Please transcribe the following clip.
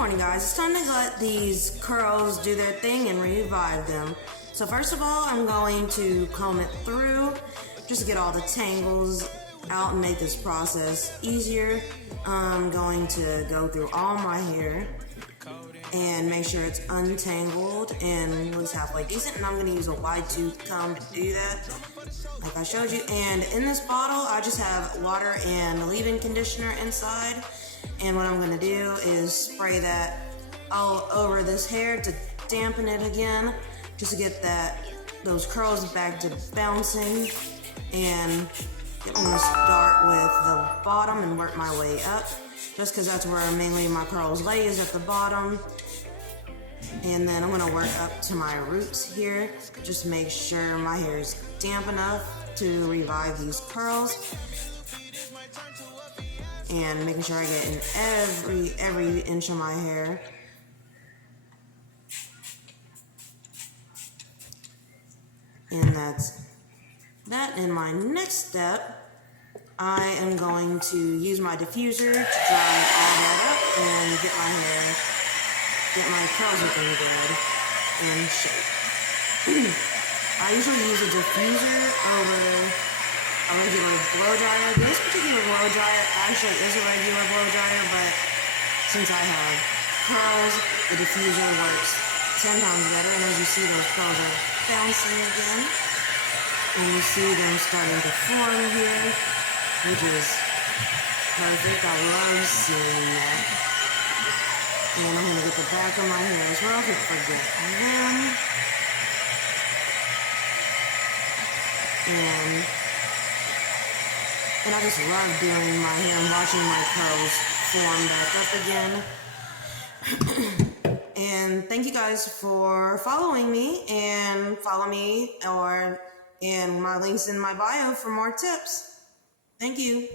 morning, guys. It's time to let these curls do their thing and revive them. So first of all, I'm going to comb it through just to get all the tangles out and make this process easier. I'm going to go through all my hair and make sure it's untangled and looks halfway decent. And I'm going to use a wide tooth comb to do that, like I showed you. And in this bottle, I just have water and leave-in conditioner inside. And what I'm going to do is spray that all over this hair to dampen it again, just to get those curls back to bouncing. And I'm going to start with the bottom and work my way up, just because that's where mainly my curls lay, is at the bottom. And then I'm going to work up to my roots here, just make sure my hair is damp enough to revive these curls. And making sure I get in every inch of my hair. And that's that. In my next step, I am going to use my diffuser to dry all that up and get my curls looking good and shape. I usually use a diffuser over a regular blow dryer. This particular blow dryer actually is a regular blow dryer, but since I have curls, the diffuser works 10 times better. And as you see, those curls are bouncing again. And you see them starting to form here, which is perfect. I love seeing that. And I'm going to get the back of my hair as well to forget them. And I just love doing my hair and watching my curls form back up again. And thank you guys for following me, and follow me in my links in my bio for more tips. Thank you.